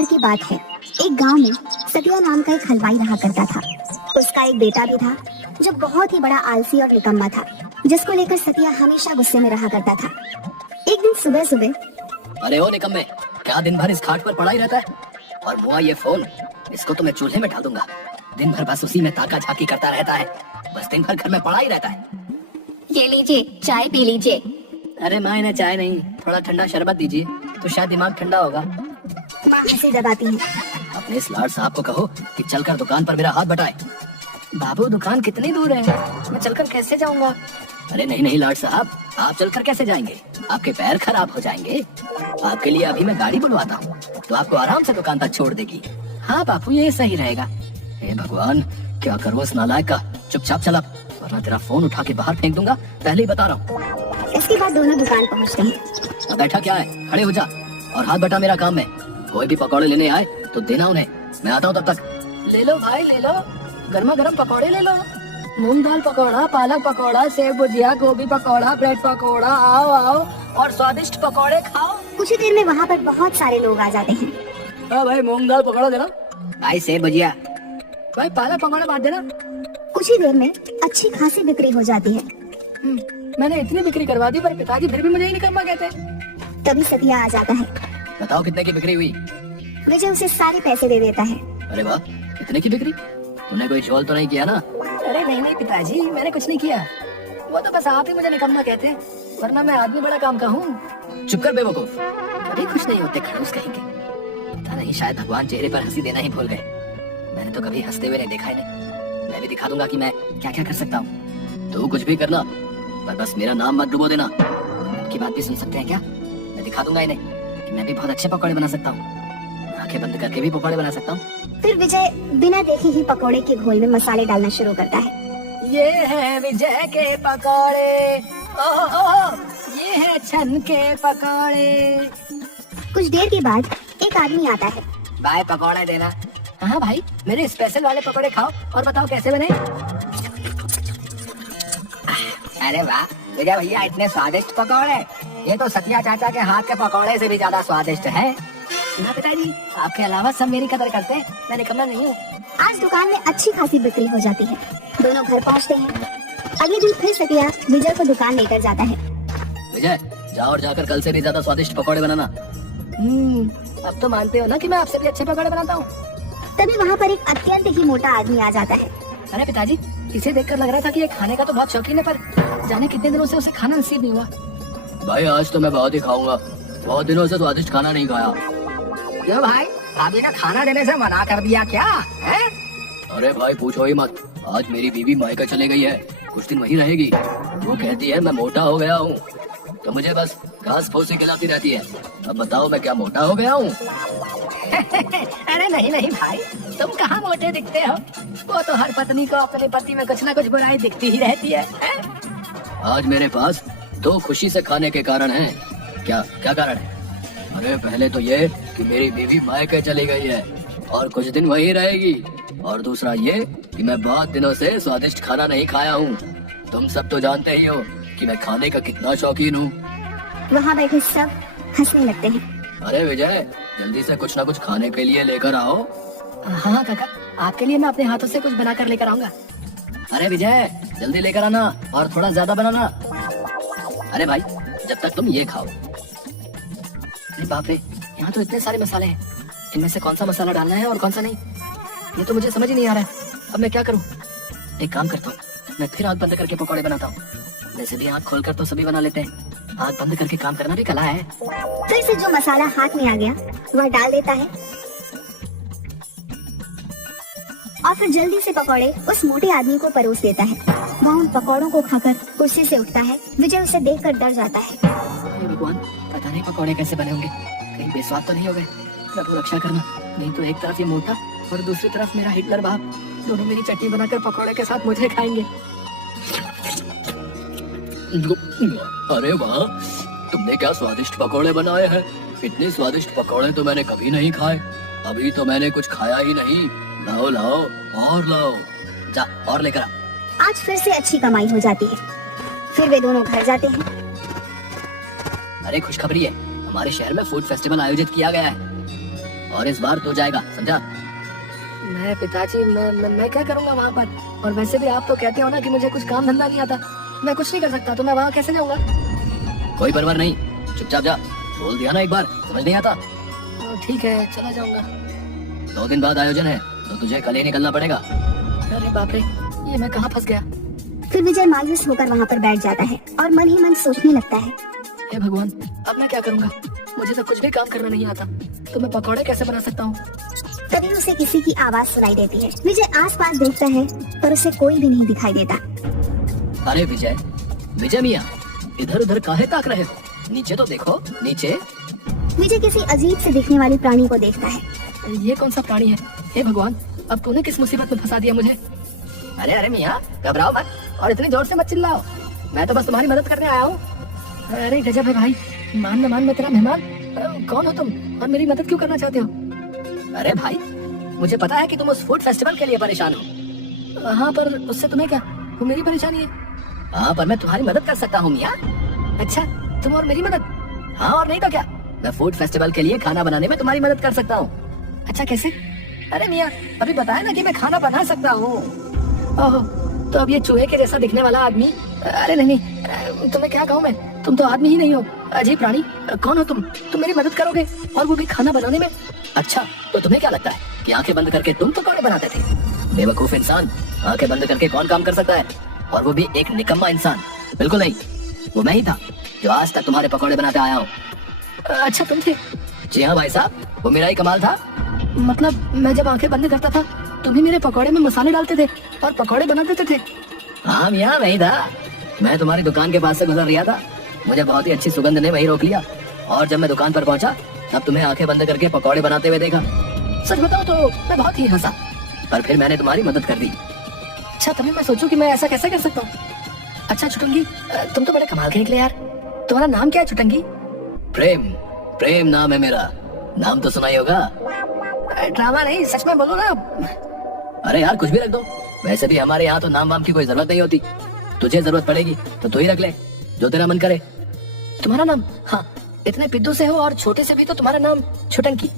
बार की बात है, एक गांव में सतिया नाम का एक हलवाई रहा करता था। उसका एक बेटा भी था जो बहुत ही बड़ा आलसी और निकम्मा था, जिसको लेकर सतिया हमेशा गुस्से में रहा करता था। एक दिन सुबह सुबह, अरे ओ निकम्मे, क्या दिन भर इस खाट पर पड़ा ही रहता है? और मुआ ये फोन, इसको तो मैं चूल्हे में डाल दूंगा। दिन भर बस उसी में ताका झाकी करता रहता है, बस दिन भर घर में पड़ा ही रहता है। ये लीजिए, चाय पी लीजिए। अरे माँ, इन्हें चाय नहीं, थोड़ा ठंडा शरबत दीजिए तो शायद दिमाग ठंडा होगा। माँ हंसी दबाती है। अपने इस लाड साहब को कहो कि चलकर दुकान पर मेरा हाथ बटाए। बाबू, दुकान कितनी दूर है, मैं चलकर कैसे जाऊंगा? अरे नहीं नहीं लाड साहब, आप चलकर कैसे जाएंगे? आपके पैर खराब हो जाएंगे। आपके लिए अभी मैं गाड़ी बुलवाता हूँ, तो आपको आराम से दुकान तक छोड़ देगी। हाँ बापू, ये सही रहेगा। हे भगवान, क्या करूँ इस नालायक का। चुपचाप चल अब, वरना तेरा फोन उठा के बाहर फेंक दूंगा, पहले ही बता रहा हूँ। इसके बाद दोनों दुकान पहुँचते हैं। बैठा क्या है, खड़े हो जा और हाथ बटा, मेरा काम है। कोई भी पकौड़े लेने आए तो देना उन्हें, मैं आता हूँ तब तक। ले लो भाई ले लो, गर्मा गर्म पकौड़े ले लो। मूंग दाल पकौड़ा, पालक पकौड़ा, सेव भुजिया, गोभी पकौड़ा, ब्रेड पकौड़ा, आओ आओ और स्वादिष्ट पकौड़े खाओ। कुछ ही देर में वहाँ पर बहुत सारे लोग आ जाते हैं। हाँ भाई, मूंग दाल पकौड़ा देना। भाई सेव भुजिया। भाई पालक पकौड़ा बांट देना। कुछ ही देर में अच्छी खासी बिक्री हो जाती है। मैंने इतनी बिक्री करवा दी, पर पिताजी फिर भी मुझे ही निकम्मा कहते। तभी सतिया आ जाता है। बताओ कितने की बिक्री हुई? विजय उसे सारे पैसे दे देता है। अरे वाह, कितने की बिक्री? तूने कोई झोल तो नहीं किया ना? अरे नहीं नहीं पिताजी, मैंने कुछ नहीं किया। वो तो बस आप ही मुझे निकम्मा कहते हैं, वरना मैं आदमी बड़ा काम का हूँ। चुप कर बेवकूफ, कभी खुश नहीं होते खड़ूस कहेंगे। पता नहीं, शायद भगवान चेहरे पर हंसी देना ही भूल गए। मैंने तो कभी हंसते हुए नहीं देखा इन्हें। मैं भी दिखा दूंगा कि मैं क्या क्या कर सकता हूँ। तू कुछ भी करना, पर बस मेरा नाम मत डुबो देना। उनकी बात भी सुन सकते हैं क्या? मैं दिखा दूंगा इन्हें कि मैं भी बहुत अच्छे पकौड़े बना सकता हूँ। आंखें बंद करके भी पकौड़े बना सकता हूँ। फिर विजय बिना देखे ही पकौड़े के घोल में मसाले डालना शुरू करता है। ये है विजय के पकौड़े, ओह ये है छन के पकौड़े। कुछ देर के बाद एक आदमी आता है। भाई पकौड़े देना। हाँ भाई, मेरे स्पेशल वाले पकौड़े खाओ और बताओ कैसे बने। अरे वाह विजय भैया, इतने स्वादिष्ट पकौड़े। ये तो सतिया चाचा के हाथ के पकौड़े से भी ज्यादा स्वादिष्ट है। सुना पिताजी, आपके अलावा सब मेरी कदर करते हैं, मैं निकम्मा नहीं हूँ। आज दुकान में अच्छी खासी बिक्री हो जाती है। दोनों घर पहुँचते हैं। अगले दिन फिर सतिया विजय को दुकान लेकर जाता है। विजय, जाओ और जाकर कल से भी ज्यादा स्वादिष्ट पकौड़े बनाना। अब तो मानते हो ना कि मैं आपसे भी अच्छे पकौड़े बनाता हूँ। तभी वहाँ पर एक अत्यंत ही मोटा आदमी आ जाता है। अरे पिताजी, इसे देखकर लग रहा था कि ये खाने का तो बहुत शौकीन है, पर जाने कितने दिनों से उसे खाना नसीब नहीं हुआ। भाई आज तो मैं बहुत ही खाऊंगा, बहुत दिनों से स्वादिष्ट खाना नहीं खाया। क्यों भाई, भाभी ने खाना देने से मना कर दिया क्या है? अरे भाई पूछो ही मत, आज मेरी बीवी मायका चले गई है, कुछ दिन वहीं रहेगी। वो कहती है मैं मोटा हो गया हूँ, तो मुझे बस घास फूस खिलाती रहती है। अब बताओ मैं क्या मोटा हो गया हूँ? अरे नहीं नहीं भाई, तुम कहाँ मोटे दिखते हो? वो तो हर पत्नी को अपने पति में कुछ न कुछ बुराई दिखती ही रहती है। आज मेरे पास दो खुशी से खाने के कारण हैं। क्या क्या कारण है? अरे पहले तो ये कि मेरी बीवी मायके चली गई है और कुछ दिन वहीं रहेगी, और दूसरा ये कि मैं बहुत दिनों से स्वादिष्ट खाना नहीं खाया हूँ। तुम सब तो जानते ही हो कि मैं खाने का कितना शौकीन हूँ। वहाँ बैठे सब हंसने लगते हैं। अरे विजय, जल्दी से कुछ ना कुछ खाने के लिए लेकर आओ। हाँ काका, आपके लिए मैं अपने हाथों से कुछ बना कर लेकर आऊंगा। अरे विजय, जल्दी लेकर आना और थोड़ा ज्यादा बनाना। अरे भाई, जब तक तुम ये खाओ। अरे बाप रे, यहाँ तो इतने सारे मसाले हैं, इनमें से कौन सा मसाला डालना है और कौन सा नहीं, ये तो मुझे समझ ही नहीं आ रहा है। अब मैं क्या करूँ? एक काम करता हूँ, मैं फिर आँख बंद करके पकौड़े बनाता हूँ। वैसे भी आँख खोलकर तो सभी बना लेते हैं, आँख बंद करके काम करना भी कला है। फिर से जो मसाला हाथ में आ गया वह डाल देता है और फिर जल्दी से पकौड़े उस मोटे आदमी को परोस देता है। वह उन पकौड़ों को खाकर कुर्सी से उठता है। विजय उसे देखकर डर जाता है। हे भगवान, पता नहीं पकौड़े कैसे बने होंगे, कहीं बेस्वाद तो नहीं हो गए। प्रभु रक्षा करना, नहीं तो एक तरफ ये मोटा और दूसरी तरफ मेरा हिटलर बाप, दोनों मेरी चटनी बनाकर पकौड़े के साथ मुझे खाएंगे। अरे वाह, तुमने क्या स्वादिष्ट पकौड़े बनाए हैं। इतने स्वादिष्ट पकौड़े तो मैंने कभी नहीं खाए। अभी तो मैंने कुछ खाया ही नहीं। लाओ लाओ और लाओ, जा और लेकर आ। आज फिर से अच्छी कमाई हो जाती है। फिर वे दोनों घर जाते हैं। अरे खुशखबरी है, हमारे शहर में फूड फेस्टिवल आयोजित किया गया है। और इस बार तू जाएगा, समझा? मैं पिताजी मैं क्या करूंगा वहाँ पर? और वैसे भी आप तो कहते हो ना कि मुझे कुछ काम धंधा नहीं आता, मैं कुछ नहीं कर सकता, तो मैं वहाँ कैसे जाऊंगा? कोई परवाह नहीं, चुपचाप जा। बोल दिया ना एक बार, समझ नहीं आता? ठीक है, चला जाऊंगा। 2 दिन बाद आयोजन है, तो तुझे कल ही निकलना पड़ेगा। अरे बाप रे, ये मैं कहाँ फंस गया? फिर विजय मायूस होकर वहाँ पर बैठ जाता है और मन ही मन सोचने लगता है, हे भगवान, अब मैं क्या करूंगा? मुझे तो कुछ भी काम करना नहीं आता, तो मैं पकौड़े कैसे बना सकता हूँ? तभी उसे किसी की आवाज सुनाई देती है। विजय आसपास देखता है पर उसे कोई भी नहीं दिखाई देता। अरे विजय, विजय मियाँ, इधर उधर काहे ताक रहे हो? नीचे तो देखो, नीचे। विजय किसी अजीब से दिखने वाली प्राणी को देखता है। ये कौन सा प्राणी है? हे भगवान, अब तूने किस मुसीबत में फंसा दिया मुझे? अरे अरे मियाँ, घबराओ मत और इतनी जोर से मत चिल्लाओ, मैं तो बस तुम्हारी मदद करने आया हूँ। अरे गजब है भाई, मान न मान मैं तेरा मेहमान। कौन हो तुम और मेरी मदद क्यों करना चाहते हो? अरे भाई, मुझे पता है कि तुम उस फूड फेस्टिवल के लिए परेशान हो। हाँ, पर उससे तुम्हें क्या? वो मेरी परेशानी है। हाँ, पर मैं तुम्हारी मदद कर सकता हूँ मियाँ। अच्छा, तुम और मेरी मदद? हाँ, और नहीं तो क्या, मैं फूड फेस्टिवल के लिए खाना बनाने में तुम्हारी मदद कर सकता हूँ। अच्छा, कैसे? अरे मियाँ, अभी बताया ना कि मैं खाना बना सकता हूँ। ओह, तो अब ये चूहे के जैसा दिखने वाला आदमी, अरे नहीं, तुम्हें क्या कहूँ मैं, तुम तो आदमी ही नहीं हो, अजीब प्राणी। कौन हो तुम मेरी मदद करोगे और वो भी खाना बनाने में? अच्छा, तो तुम्हें क्या लगता है कि आंखें बंद करके तुम पकौड़े बनाते थे? बेवकूफ इंसान, आंखें बंद करके कौन काम कर सकता है, और वो भी एक निकम्मा इंसान। बिल्कुल नहीं, वो मैं ही था जो आज तक तुम्हारे पकौड़े बनाते आया हूँ। अच्छा, तुम थे? जी हाँ भाई साहब, वो मेरा ही कमाल था। मतलब मैं जब आंखें बंद करता था तुम ही मेरे पकौड़े में मसाले डालते थे और पकौड़े बना देते थे? हाँ मियाँ, वही था। मैं तुम्हारी दुकान के पास से गुजर रहा था, मुझे बहुत ही अच्छी सुगंध ने वही रोक लिया, और जब मैं दुकान पर पहुंचा तब तुम्हें आंखें बंद करके पकौड़े बनाते हुए देखा। सच बताओ तो मैं बहुत ही हंसा, पर फिर मैंने तुम्हारी मदद कर दी। अच्छा, तभी मैं सोचूं कि मैं ऐसा कैसे कर सकता हूँ। अच्छा छुटंगी, तुम तो बड़े कमाल के निकले यार। तुम्हारा नाम क्या है छुटंगी? प्रेम नाम है मेरा। नाम तो सुना ही होगा। ड्रामा नहीं, सच में बोलो ना। अरे यार, कुछ भी रख दो, वैसे भी हमारे यहाँ तो नाम वाम की कोई जरूरत नहीं होती। तुझे जरूरत पड़ेगी तो तू ही रख ले, जो तेरा मन करे। तुम्हारा नाम? हाँ, इतने पिद्दू से हो और छोटे से भी तो तुम्हारा नाम छुटंकी।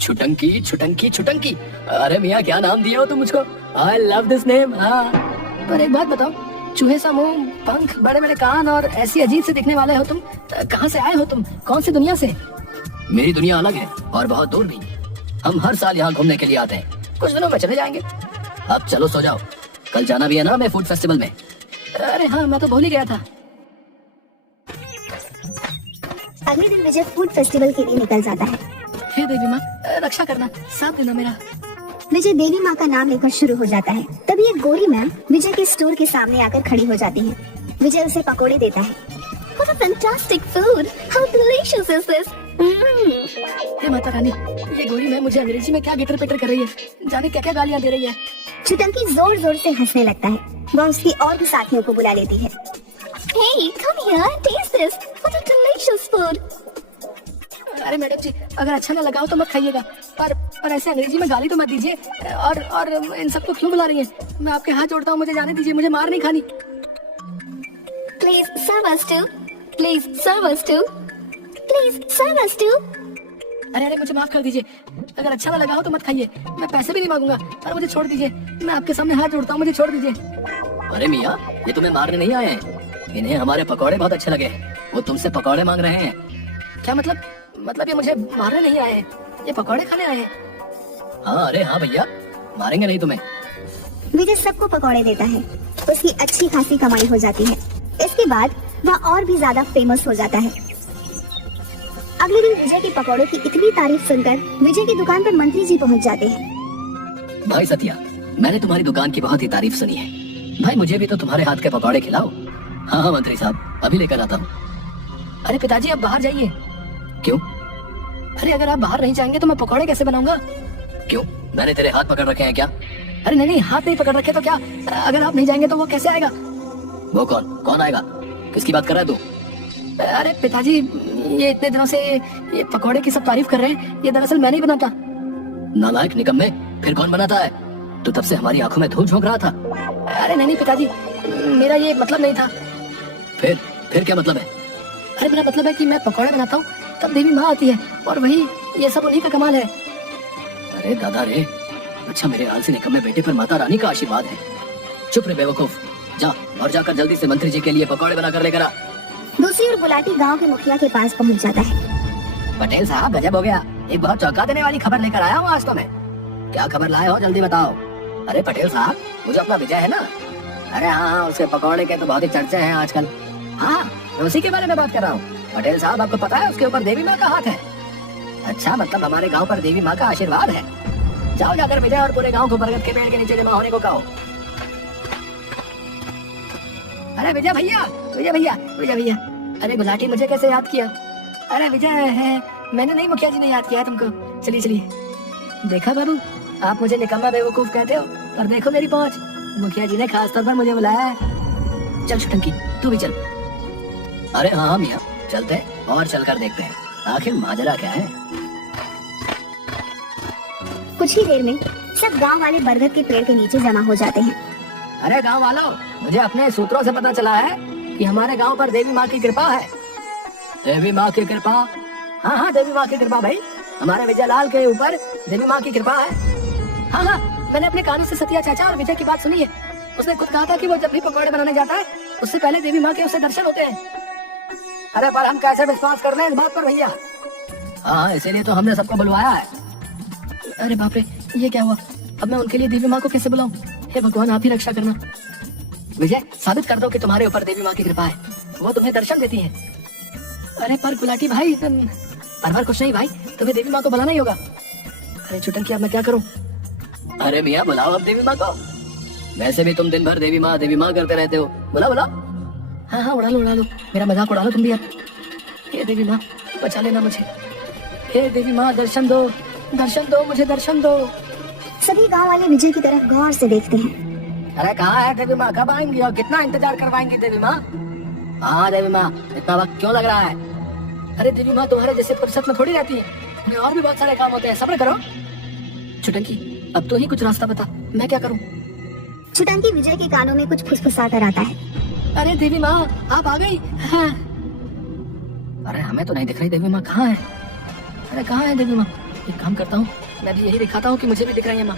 छुटंकी छुटंकी छुटंकी, अरे मियाँ क्या नाम दिया हो तुम मुझको। I love this name. हाँ, पर एक बात बताओ, चूहे सा मुंह, पंख, बड़े बड़े कान और ऐसी अजीब से दिखने वाले हो तुम, कहाँ से आए हो तुम, कौन सी दुनिया से? मेरी दुनिया अलग है और बहुत दूर भी। हम हर साल यहाँ घूमने के लिए आते हैं, कुछ दिनों में चले जाएंगे। अब चलो सो जाओ, कल जाना भी है ना हमें फूड फेस्टिवल में। अरे हाँ, मैं तो भूल ही गया था। अगले दिन विजय फूड फेस्टिवल के लिए निकल जाता है। हे देवी माँ, रक्षा करना, साथ देना मेरा। विजय देवी माँ का नाम लेकर शुरू हो जाता है। तभी एक गोरी मैम विजय के स्टोर के सामने आकर खड़ी हो जाती है। विजय उसे पकोड़े देता है। What a fantastic food! How delicious is this? हे माता रानी, ये गोरी मैम मुझे अंग्रेजी में क्या गिटर पिटर कर रही है, जाने क्या क्या गालियाँ दे रही है। छुटंकी जोर जोर से हंसने लगता है। वह उसकी और भी साथियों को बुला लेती है। Hey, come here and taste this. What a delicious food! अरे मैडम जी, अगर अच्छा ना लगा हो तो मत खाइएगा, पर ऐसे अंग्रेजी में गाली तो मत दीजिए। और इन सबको क्यों बुला रही हैं? मैं आपके हाथ जोड़ता हूँ, मुझे जाने दीजिए, मुझे मार नहीं खानी। Please serve us too. Please serve us too. Please serve us too. अरे मुझे माफ कर दीजिए, अगर अच्छा ना लगा हो तो मत खाइए, मैं पैसे भी नहीं मांगूंगा, पर मुझे छोड़ दीजिए, मैं आपके सामने हाथ जोड़ता हूँ, मुझे छोड़ दीजिए। अरे मियाँ, ये तुम्हें मारने नहीं आए हैं, इन्हें हमारे पकौड़े बहुत अच्छे लगे, वो तुमसे पकौड़े मांग रहे हैं। क्या मतलब ये मुझे मारने नहीं आए हैं, ये पकौड़े खाने आए हैं। हाँ, अरे हाँ भैया, मारेंगे नहीं तुम्हें। विजय सबको पकौड़े देता है, उसकी अच्छी खासी कमाई हो जाती है। इसके बाद वह और भी ज्यादा फेमस हो जाता है। अगले दिन विजय के पकौड़ों की इतनी तारीफ सुनकर विजय की दुकान पर मंत्री जी पहुंच जाते हैं। भाई सत्या, मैंने तुम्हारी दुकान की बहुत ही तारीफ सुनी है, भाई मुझे भी तो तुम्हारे हाथ के पकौड़े खिलाओ। हाँ मंत्री साहब, अभी लेकर आता हूँ। अरे पिताजी, आप बाहर जाइए। क्यों? अरे अगर आप बाहर नहीं जाएंगे तो मैं पकौड़े कैसे बनाऊंगा? क्यों, मैंने तेरे हाथ पकड़ रखे हैं क्या? अरे नहीं, हाथ नहीं पकड़ रखे तो क्या, अगर आप नहीं जाएंगे तो वो कैसे आएगा? वो कौन आएगा? किसकी बात कर रहा है तू? अरे पिताजी, ये इतने दिनों से ये पकौड़े की सब तारीफ कर रहे हैं, ये दरअसल मैं नहीं बनाता। नालायक निकम्मे, फिर कौन बनाता है? तू तब से हमारी आंखों में धूल झोंक रहा था। अरे नहीं पिताजी, मेरा ये मतलब नहीं था। फिर क्या मतलब है? अरे मेरा मतलब है कि मैं पकौड़े बनाता हूँ तब देवी माँ आती है, और वही ये सब उन्हीं का कमाल है। अरे दादा रे, अच्छा मेरे आलसी निकम्मे बेटे पर माता रानी का आशीर्वाद है। चुप रे बेवकूफ, जा और जाकर जल्दी से मंत्री जी के लिए पकौड़े बना कर लेकर आ। दूसरी ओर गुलाटी गांव के मुखिया के पास पहुंच जाता है। पटेल साहब गजब हो गया, एक बहुत चौंका देने वाली खबर लेकर आया हूँ आज तो मैं। क्या खबर लाए हो जल्दी बताओ। अरे पटेल साहब, मुझे अपना विजय है ना, अरे हाँ उसके पकौड़े के तो बहुत ही चर्चे हैं आजकल। हाँ मैं उसी के बारे में बात कर रहा हूँ। पटेल साहब आपको पता है उसके ऊपर देवी माँ का हाथ है। अच्छा मतलब हमारे गाँव पर देवी माँ का आशीर्वाद है। जाओ जाकर विजय और पूरे गाँव को बरगद के पेड़ के नीचे जमा होने को कहो। अरे विजय भैया, विजय भैया, विजय भैया, अरे गुलाटी मुझे कैसे याद किया। अरे विजय है, मैंने नहीं, मुखिया जी ने याद किया तुमको। चलिए चलिए। देखा बाबू, आप मुझे निकम्मा बेवकूफ कहते हो पर देखो मेरी पहुंच, मुखिया जी ने खास तौर पर मुझे बुलाया है। चल छुटंकी तू भी चल। अरे हाँ मियाँ चलते हैं और चलकर देखते हैं आखिर माजरा क्या है। कुछ ही देर में सब गांव वाले बरगद के पेड़ के नीचे जमा हो जाते हैं। अरे गांव वालों, मुझे अपने सूत्रों से पता चला है कि हमारे गांव पर देवी माँ की कृपा है। देवी माँ की कृपा? हाँ हाँ देवी माँ की कृपा भाई, हमारे विजय लाल के ऊपर देवी माँ की कृपा है। हाँ हाँ मैंने अपने कानों से सतिया चाचा और विजय की बात सुनी है। उसने खुद कहा था कि वो जब भी पकौड़े बनाने जाता है उससे पहले देवी माँ के उससे दर्शन होते हैं। अरे पर हम कैसे विश्वास कर लें इस बात पर भैया। हाँ इसीलिए तो हमने सबको बुलवाया है। अरे बाप रे, ये क्या हुआ, अब मैं उनके लिए देवी माँ को कैसे बुलाऊं। हे भगवान आप ही रक्षा करना। विजय साबित कर दो कि तुम्हारे ऊपर देवी माँ की कृपा है, वो तुम्हें दर्शन देती है। अरे पर गुलाटी भाई पर कुछ नहीं भाई, तुम्हें देवी माँ को बुलाना ही होगा। अरे छुटंकी अब मैं क्या करूं। अरे मियाँ बुलाओ अब देवी माँ को, वैसे भी तुम दिन भर देवी माँ करते रहते हो, बुलाओ बुलाओ। हाँ हाँ उड़ा लो मेरा मजाक उड़ा लो तुम भी अब। हे देवी माँ बचा लेना मुझे, हे देवी माँ दर्शन दो मुझे, दर्शन दो। सभी गांव वाले विजय की तरफ गौर से देखते हैं। अरे कहाँ है देवी माँ, कब आएंगी और कितना इंतजार करवाएंगी देवी माँ। हाँ देवी माँ इतना वक्त क्यों लग रहा है। अरे देवी माँ तुम्हारे जैसे फुर्सत में थोड़ी रहती है, उन्हें और भी बहुत सारे काम होते हैं, सब्र करो। छुटंकी अब तो ही कुछ रास्ता बता, मैं क्या करूँ। छुटंकी विजय के कानों में कुछ फुसफुसा कर आता है। अरे देवी माँ आप आ गई। हाँ। अरे हमें तो नहीं दिख रही देवी माँ, कहाँ है। अरे कहाँ है देवी माँ, एक काम करता हूँ मैं भी यही दिखाता हूँ कि मुझे भी दिख रही है माँ।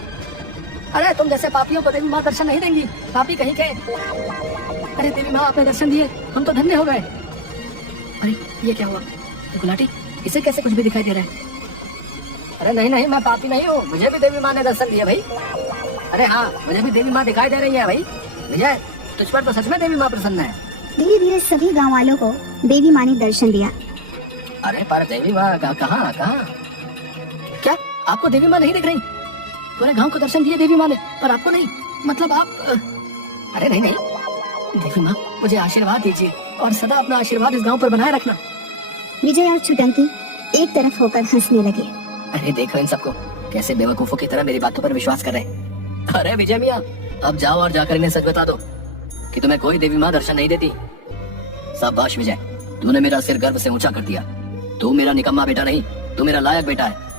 अरे तुम जैसे पापियों को देवी माँ दर्शन नहीं देंगी, पापी कहीं के। अरे देवी माँ आपने दर्शन दिए, हम तो धन्य हो गए। अरे ये क्या हुआ, गुलाटी इसे कैसे कुछ भी दिखाई दे रहा है। अरे नहीं मैं पापी नहीं हूँ, मुझे भी देवी माँ ने दर्शन दिया भाई। अरे हाँ मुझे भी देवी माँ दिखाई दे रही है भाई। विजय तुझ पर तो सच में देवी माँ प्रसन्न है। धीरे धीरे सभी गांव वालों को देवी माँ ने दर्शन दिया। अरे पर देवी माँ कहाँ क्या आपको देवी माँ नहीं दिख रही। पूरे गांव को दर्शन दिए देवी माँ ने पर आपको नहीं, मतलब आप। अरे नहीं देवी माँ मुझे आशीर्वाद दीजिए और सदा अपना आशीर्वाद इस गांव पर बनाए रखना। विजय और छुटंकी एक तरफ होकर हंसने लगे। अरे देखो इन सबको कैसे बेवकूफों की तरह मेरी बातों पर विश्वास कर रहे हैं। अरे विजय मियाँ अब जाओ और जाकर इन्हें सच बता दो कि तुम्हें कोई देवी माँ दर्शन नहीं देती। शाबाश विजय, तूने मेरा सिर गर्व से ऊंचा कर दिया। तू मेरा निकम्मा बेटा नहीं, तू मेरा लायक बेटा है।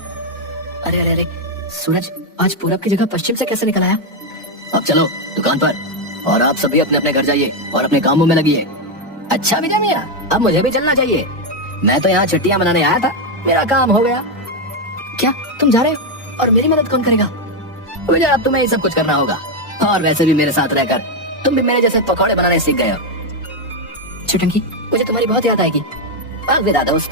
अरे सूरज आज पूरब की जगह पश्चिम से कैसे निकल आया। अब चलो दुकान पर और आप सभी अपने अपने घर जाइए और अपने कामों में लगिए। अच्छा विजय मियाँ अब मुझे भी चलना चाहिए, मैं तो यहाँ छुट्टियाँ मनाने आया था, मेरा काम हो गया। क्या तुम जा रहे हो और मेरी मदद कौन करेगा। विजय अब तुम्हें ये सब कुछ करना होगा और वैसे भी मेरे साथ रहकर तुम भी मेरे जैसे पकौड़े बनाने सीख गए हो। छुटंकी मुझे तुम्हारी बहुत याद आएगी। अलविदा दोस्त।